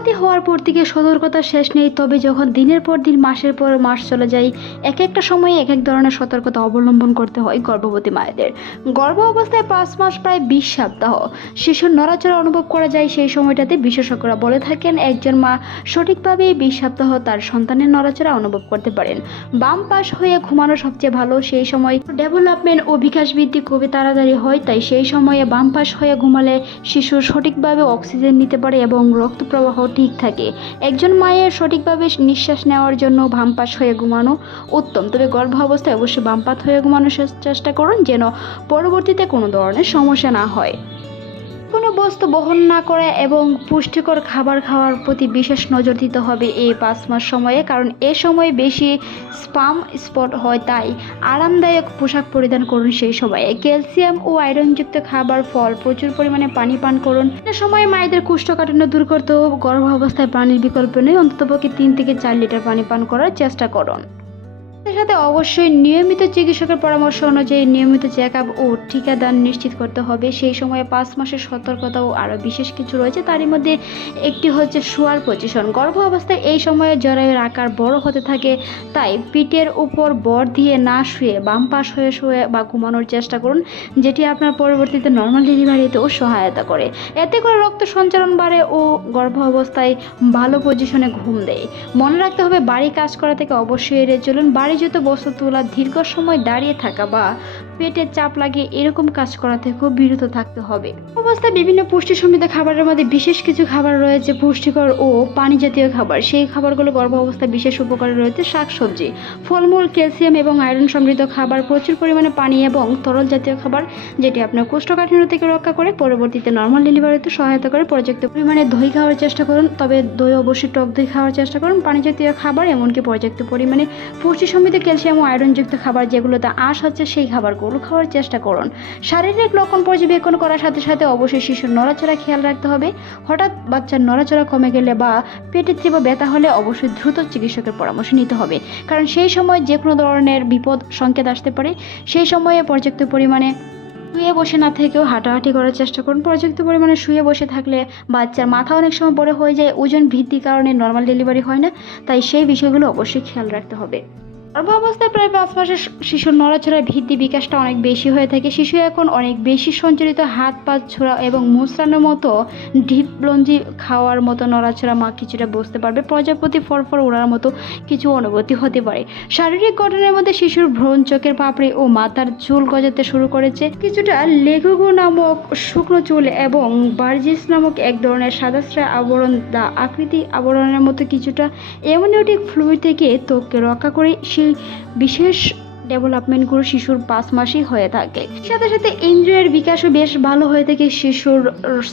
গর্ভবতী হওয়ার পর থেকে সতর্কতার শেষ নেই, তবে যখন দিনের পর দিন মাসের পর মাস চলে যায় এক একটা সময়ে এক এক ধরনের সতর্কতা অবলম্বন করতে হয় গর্ভবতী মায়েদের। গর্ভ অবস্থায় 5 মাস প্রায় 20 সপ্তাহ শিশুর নড়াচড়া অনুভব করা যায়। সেই সময়টাতে বিশেষজ্ঞরা বলে থাকেন একজন মা সঠিকভাবে 20 সপ্তাহ তার সন্তানের নড়াচড়া অনুভব করতে পারেন। বাম পাশ হয়ে ঘুমানো সবচেয়ে ভালো। সেই সময় ডেভেলপমেন্ট ও বিকাশ বৃদ্ধি খুবই তাড়াতাড়ি হয়, তাই সেই সময়ে বাম পাশ হয়ে ঘুমালে শিশু সঠিকভাবে অক্সিজেন নিতে পারে এবং রক্ত প্রবাহ ঠিক থাকে। একজন মায়ের সঠিকভাবে নিঃশ্বাস নেওয়ার জন্য বাম পাশ হয়ে ঘুমানো উত্তম, তবে গর্ভ অবস্থায় অবশ্যই বাম পাশ হয়ে ঘুমানোর চেষ্টা করুন যেন পরবর্তীতে কোনো ধরনের সমস্যা না হয়। কোনো বস্তু বহন না করে এবং পুষ্টিকর খাবার খাওয়ার প্রতি বিশেষ নজর দিতে হবে এই 5 মাস সময়ে, কারণ এ সময় বেশি স্পাম স্পট হয়, তাই আরামদায়ক পোশাক পরিধান করুন। সেই সময়ে ক্যালসিয়াম ও আয়রনযুক্ত খাবার, ফল, প্রচুর পরিমাণে পানি পান করুন। এ সময় মায়েদের কোষ্ঠকাঠিন্য দূর করতেও গর্ভ অবস্থায় পানির বিকল্প নেই, অন্ততপক্ষে 3 থেকে 4 লিটার পানি পান করার চেষ্টা করুন। এর সাথে অবশ্যই নিয়মিত চিকিৎসকের পরামর্শ অনুযায়ী নিয়মিত চেক আপ ও টিকাদান নিশ্চিত করতে হবে। সেই সময়ে 5 মাসের সতর্কতা ও আরও বিশেষ কিছু রয়েছে, তারই মধ্যে একটি হচ্ছে শোয়ার পজিশন। গর্ভ অবস্থায় এই সময়ে জরায়ুর আকার বড় হতে থাকে, তাই পিঠের উপর ভর দিয়ে না শুয়ে বাম পাশ হয়ে শুয়ে বা ঘুমানোর চেষ্টা করুন, যেটি আপনার পরবর্তীতে নর্মাল ডেলিভারিতেও সহায়তা করে। এতে করে রক্ত সঞ্চালন বাড়ে ও গর্ভ অবস্থায় ভালো পজিশনে ঘুম দেয়। মনে রাখতে হবে বাড়ি কাজ করা থেকে অবশ্যই এড়িয়ে চলুন। বাড়িজাত বস্তু তোলা, দীর্ঘ সময় দাঁড়িয়ে থাকা বা পেটে চাপ লাগিয়ে এরকম কাজ করা থেকেও বিরত থাকতে হবে। অবস্থায় বিভিন্ন পুষ্টি সমৃদ্ধ খাবারের মধ্যে বিশেষ কিছু খাবার রয়েছে পুষ্টিকর ও পানি জাতীয় খাবার। সেই খাবারগুলো গর্ভ অবস্থায় বিশেষ উপকারী রয়েছে শাকসবজি, ফলমূল, ক্যালসিয়াম এবং আয়রন সমৃদ্ধ খাবার, প্রচুর পরিমাণে পানি এবং তরল জাতীয় খাবার, যেটি আপনার কোষ্ঠকাঠিন্য থেকে রক্ষা করে পরবর্তীতে নর্মাল ডেলিভারিতে সহায়তা করে। পর্যাপ্ত পরিমাণে দই খাওয়ার চেষ্টা করুন, তবে দই অবশ্যই টক দই খাওয়ার চেষ্টা করুন। পানি জাতীয় খাবার, এমনকি পর্যাপ্ত পরিমাণে পুষ্টি সমৃদ্ধ ক্যালসিয়াম ও আয়রনযুক্ত খাবার যেগুলোতে আঁশ আছে সেই খাবারগুলো খাওয়ার চেষ্টা করুন। শারীরিক লক্ষণ পর্যবেক্ষণ করার সাথে সাথে অবশ্যই শিশুর নড়াচড়া খেয়াল রাখতে হবে। হঠাৎ বাচ্চার নড়াচড়া কমে গেলে বা পেটে তীব্র ব্যথা হলে অবশ্যই দ্রুত চিকিৎসকের পরামর্শ নিতে হবে, কারণ সেই সময় যে কোনো ধরনের বিপদ সংকেত আসতে পারে। সেই সময়ে পর্যাপ্ত পরিমাণে শুয়ে বসে না থেকেও হাঁটাহাঁটি করার চেষ্টা করুন। পর্যাপ্ত পরিমাণে শুয়ে বসে থাকলে বাচ্চার মাথা অনেক সময় বড় হয়ে যায়, ওজন বৃদ্ধির কারণে নর্মাল ডেলিভারি হয় না, তাই সেই বিষয়গুলো অবশ্যই খেয়াল রাখতে হবে। গর্ভ অবস্থায় প্রায় 5 মাসের শিশুর নড়াচড়ার বৃদ্ধি বিকাশটা অনেক বেশি হয়ে থাকে। শিশু এখন অনেক বেশি সঞ্চারিত হাত পা ছোড়া এবং মুচড়ানোর মতো ডিপ লঞ্জি খাওয়ার মতো নড়াচড়া মা কিছুটা বুঝতে পারবে। প্রজাপতি ফরফর ওড়ার মতো কিছু অনুভূতি হতে পারে। শারীরিক গঠনের মধ্যে শিশুর ভ্রূণ, চোখের পাপড়ি ও মাথার চুল গজাতে শুরু করেছে। কিছুটা লেগুগু নামক শুকনো চুল এবং বার্জিস নামক এক ধরনের সাদাশ্রয় আবরণ বা আকৃতি আবরণের মতো কিছুটা এমনিওটিক ফ্লুইড থেকে ত্বককে রক্ষা করে। সেই বিশেষ ডেভেলপমেন্টগুলো শিশুর 5 মাসেই হয়ে থাকে। সাথে সাথে ইন্দ্রিয়ের বিকাশও বেশ ভালো হয়ে থাকে। শিশুর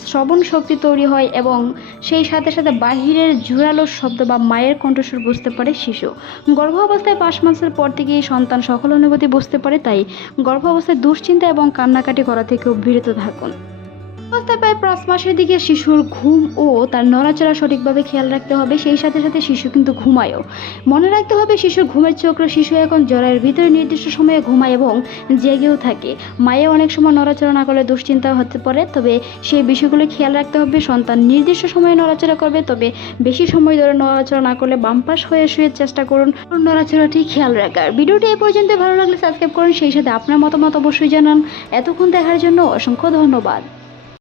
শ্রবণ শক্তি তৈরি হয় এবং সেই সাথে সাথে বাহিরের জোরালো শব্দ বা মায়ের কণ্ঠস্বর বুঝতে পারে শিশু। গর্ভ অবস্থায় 5 মাসের পর থেকেই সন্তান সকল অনুভূতি বুঝতে পারে, তাই গর্ভ অবস্থায় দুশ্চিন্তা এবং কান্নাকাটি করা থেকেও বিরত থাকুন। অবস্থায় প্রায় 5 মাসের দিকে শিশুর ঘুম ও তার নড়াচড়া সঠিকভাবে খেয়াল রাখতে হবে। সেই সাথে সাথে শিশু কিন্তু ঘুমায়ও। মনে রাখতে হবে শিশুর ঘুমের চক্র। শিশু এখন জরায়ের ভিতরে নির্দিষ্ট সময়ে ঘুমায় এবং জেগেও থাকে। মায়ে অনেক সময় নড়াচড়া না করলে দুশ্চিন্তা হতে পারে, তবে সেই বিষয়গুলো খেয়াল রাখতে হবে। সন্তান নির্দিষ্ট সময়ে নড়াচড়া করবে, তবে বেশি সময় ধরে নড়াচড়া না করলে বাম পাশ হয়ে শুয়ে চেষ্টা করুন নড়াচড়াটি খেয়াল রাখার। ভিডিওটি এই পর্যন্ত ভালো লাগলে সাবস্ক্রাইব করুন, সেই সাথে আপনার মতামত অবশ্যই জানান। এতক্ষণ দেখার জন্য অসংখ্য ধন্যবাদ।